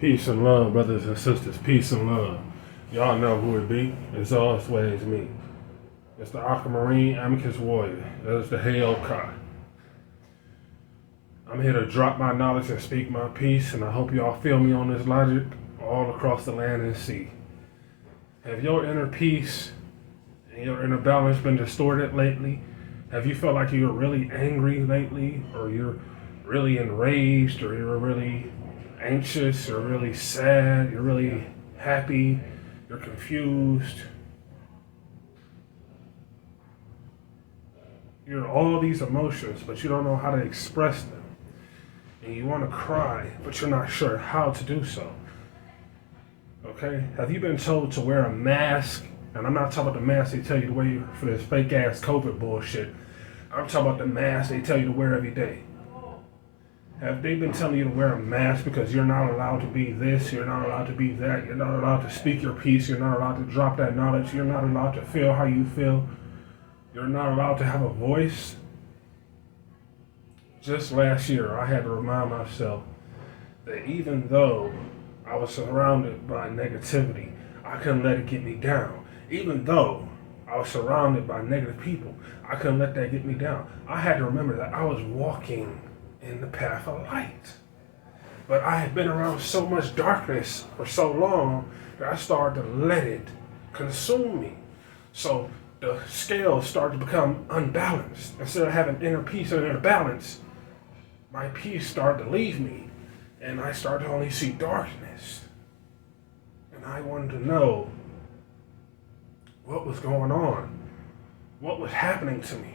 Peace and love, brothers and sisters. Peace and love. Y'all know who it be. It's always me. It's the Aquamarine Amicus Warrior. That is the Hail Kai. I'm here to drop my knowledge and speak my peace, and I hope y'all feel me on this logic all across the land and sea. Have your inner peace and your inner balance been distorted lately? Have you felt like you're really angry lately, or you're really enraged, or you're really anxious, you're really sad, you're really happy, you're confused? You're all these emotions, but you don't know how to express them. And you want to cry, but you're not sure how to do so. Okay? Have you been told to wear a mask? And I'm not talking about the mask they tell you to wear for this fake ass COVID bullshit. I'm talking about the mask they tell you to wear every day. Have they been telling you to wear a mask because you're not allowed to be this, you're not allowed to be that, you're not allowed to speak your piece, you're not allowed to drop that knowledge, you're not allowed to feel how you feel, you're not allowed to have a voice? Just last year, I had to remind myself that even though I was surrounded by negativity, I couldn't let it get me down. Even though I was surrounded by negative people, I couldn't let that get me down. I had to remember that I was walking in the path of light. But I had been around so much darkness for so long that I started to let it consume me. So the scales started to become unbalanced. Instead of having inner peace and inner balance, my peace started to leave me, and I started to only see darkness. And I wanted to know what was going on, what was happening to me.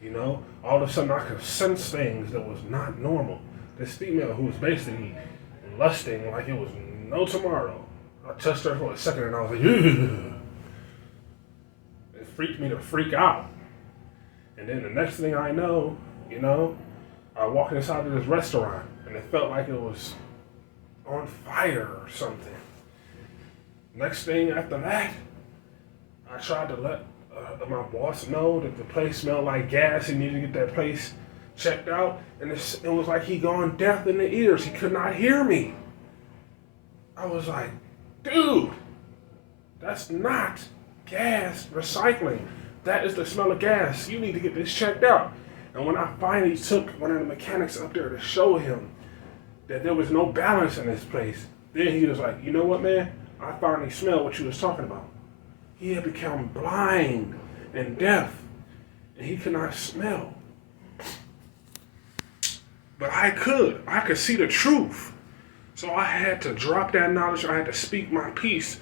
You know, all of a sudden I could sense things that was not normal. This female who was basically lusting like it was no tomorrow. I touched her for a second and I was like, ugh. It freaked me to freak out. And then the next thing I know, I walked inside of this restaurant and it felt like it was on fire or something. Next thing after that, I tried to let my boss know that the place smelled like gas. He needed to get that place checked out. And it was like he gone deaf in the ears. He could not hear me. I was like, dude, that's not gas recycling. That is the smell of gas. You need to get this checked out. And when I finally took one of the mechanics up there to show him that there was no balance in this place, then he was like, you know what, man? I finally smell what you was talking about. He had become blind and deaf, and he could not smell. But I could see the truth. So I had to drop that knowledge, I had to speak my piece,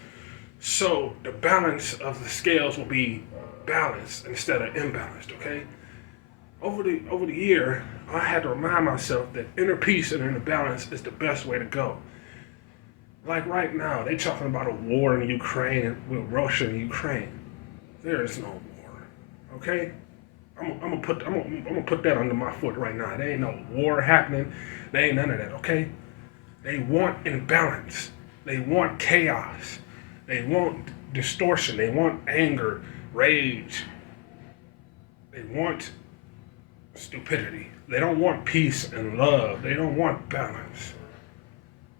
so the balance of the scales will be balanced instead of imbalanced, okay? Over the year, I had to remind myself that inner peace and inner balance is the best way to go. Like right now, they talking about a war in Ukraine with Russia and Ukraine. There is no war, okay? I'm gonna put that under my foot right now. There ain't no war happening. There ain't none of that, okay? They want imbalance. They want chaos. They want distortion. They want anger, rage. They want stupidity. They don't want peace and love. They don't want balance.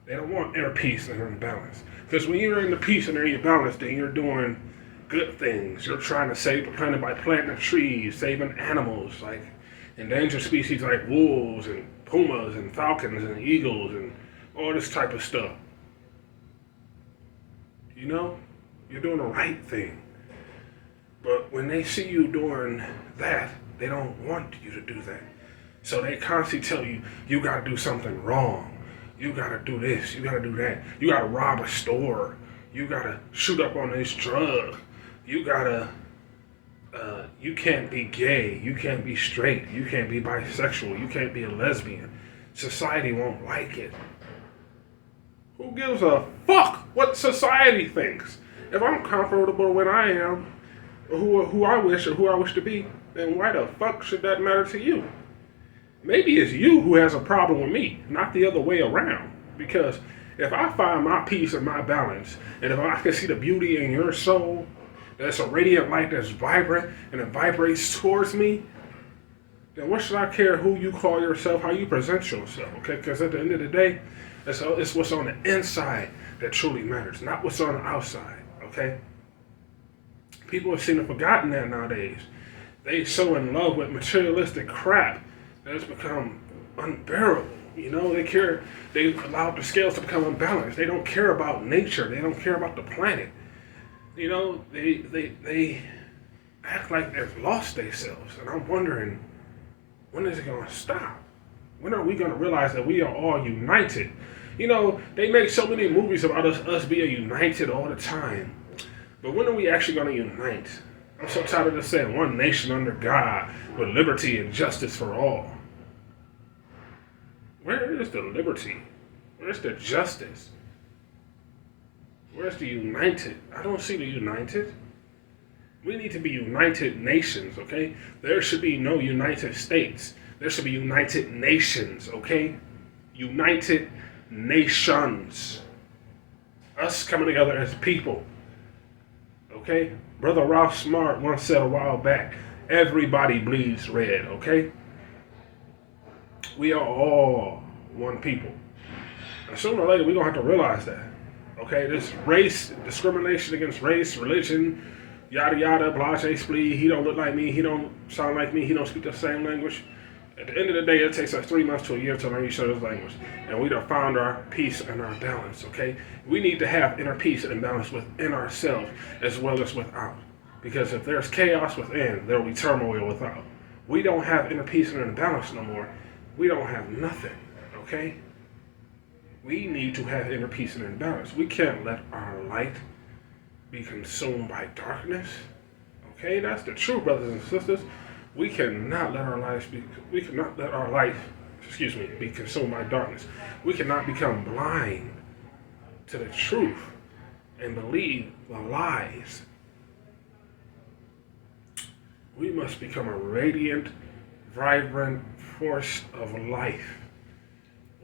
They don't want inner peace and inner balance. Because when you're in the peace and inner balance, then you're doing good things. You're trying to save the planet by planting trees, saving animals like endangered species like wolves and pumas and falcons and eagles and all this type of stuff. You know, you're doing the right thing. But when they see you doing that, they don't want you to do that. So they constantly tell you, you gotta do something wrong. You gotta do this, you gotta do that. You gotta rob a store. You gotta shoot up on this drug. You gotta, you can't be gay. You can't be straight. You can't be bisexual. You can't be a lesbian. Society won't like it. Who gives a fuck what society thinks? If I'm comfortable when I am, who I wish or who I wish to be, then why the fuck should that matter to you? Maybe it's you who has a problem with me, not the other way around. Because if I find my peace and my balance, and if I can see the beauty in your soul, that's a radiant light that's vibrant and it vibrates towards me, then what should I care who you call yourself, how you present yourself, okay? Because at the end of the day, It's what's on the inside that truly matters, not what's on the outside. Okay? People have seen and forgotten that nowadays. They so in love with materialistic crap that it's become unbearable. You know, they allow the scales to become unbalanced. They don't care about nature. They don't care about the planet. You know, they act like they've lost themselves. And I'm wondering, when is it gonna stop? When are we gonna realize that we are all united? You know, they make so many movies about us being united all the time. But when are we actually gonna unite? I'm so tired of this saying one nation under God with liberty and justice for all. Where is the liberty? Where's the justice? Where's the united? I don't see the united. We need to be united nations, okay? There should be no United States. There should be United Nations, okay? United Nations. Us coming together as people, okay? Brother Ralph Smart once said a while back, everybody bleeds red, okay? We are all one people. And sooner or later, we're going to have to realize that, okay? This race, discrimination against race, religion, yada yada, blase splee, he don't look like me, he don't sound like me, he don't speak the same language. At the end of the day, it takes us 3 months to a year to learn each other's language. And we have found our peace and our balance, okay? We need to have inner peace and balance within ourselves as well as without. Because if there's chaos within, there will be turmoil without. We don't have inner peace and inner balance no more. We don't have nothing, okay? We need to have inner peace and inner balance. We can't let our light be consumed by darkness, okay? That's the truth, brothers and sisters. We cannot let our life be consumed by darkness. We cannot become blind to the truth and believe the lies. We must become a radiant, vibrant force of life.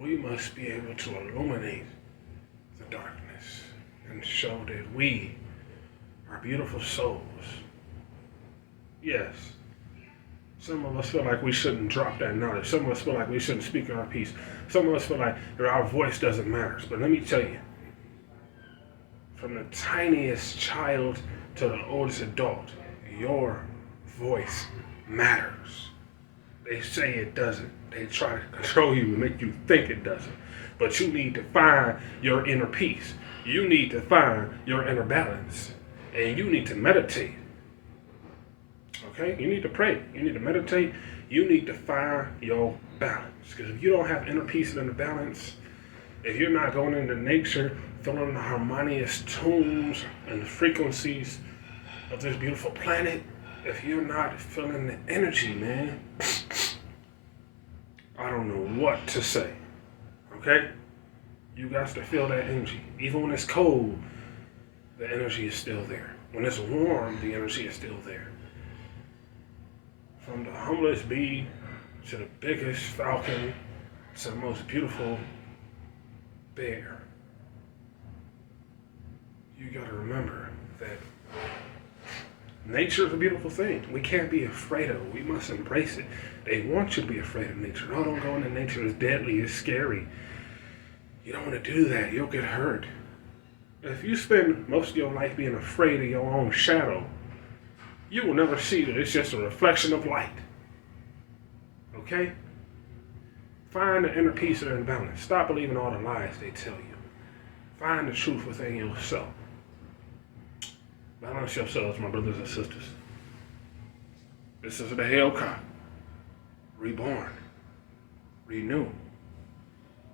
We must be able to illuminate the darkness and show that we are beautiful souls. Yes. Some of us feel like we shouldn't drop that knowledge. Some of us feel like we shouldn't speak in our peace. Some of us feel like our voice doesn't matter. But let me tell you, from the tiniest child to the oldest adult, your voice matters. They say it doesn't. They try to control you and make you think it doesn't. But you need to find your inner peace. You need to find your inner balance. And you need to meditate. Okay? You need to pray. You need to meditate. You need to find your balance. Because if you don't have inner peace and inner balance, if you're not going into nature, feeling the harmonious tones and frequencies of this beautiful planet, if you're not feeling the energy, man, I don't know what to say. Okay? You got to feel that energy. Even when it's cold, the energy is still there. When it's warm, the energy is still there. From the humblest bee to the biggest falcon to the most beautiful bear, you got to remember that nature is a beautiful thing. We can't be afraid of it. We must embrace it. They want you to be afraid of nature. No, don't go into nature. It's deadly. It's scary. You don't want to do that. You'll get hurt. If you spend most of your life being afraid of your own shadow, you will never see that it's just a reflection of light. Okay? Find the inner peace and balance. Stop believing all the lies they tell you. Find the truth within yourself. Balance yourselves, my brothers and sisters. This is the Hellcat, reborn, renewed,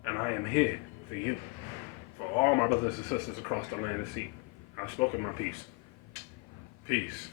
and I am here for you, for all my brothers and sisters across the land and sea. I've spoken my piece. Peace.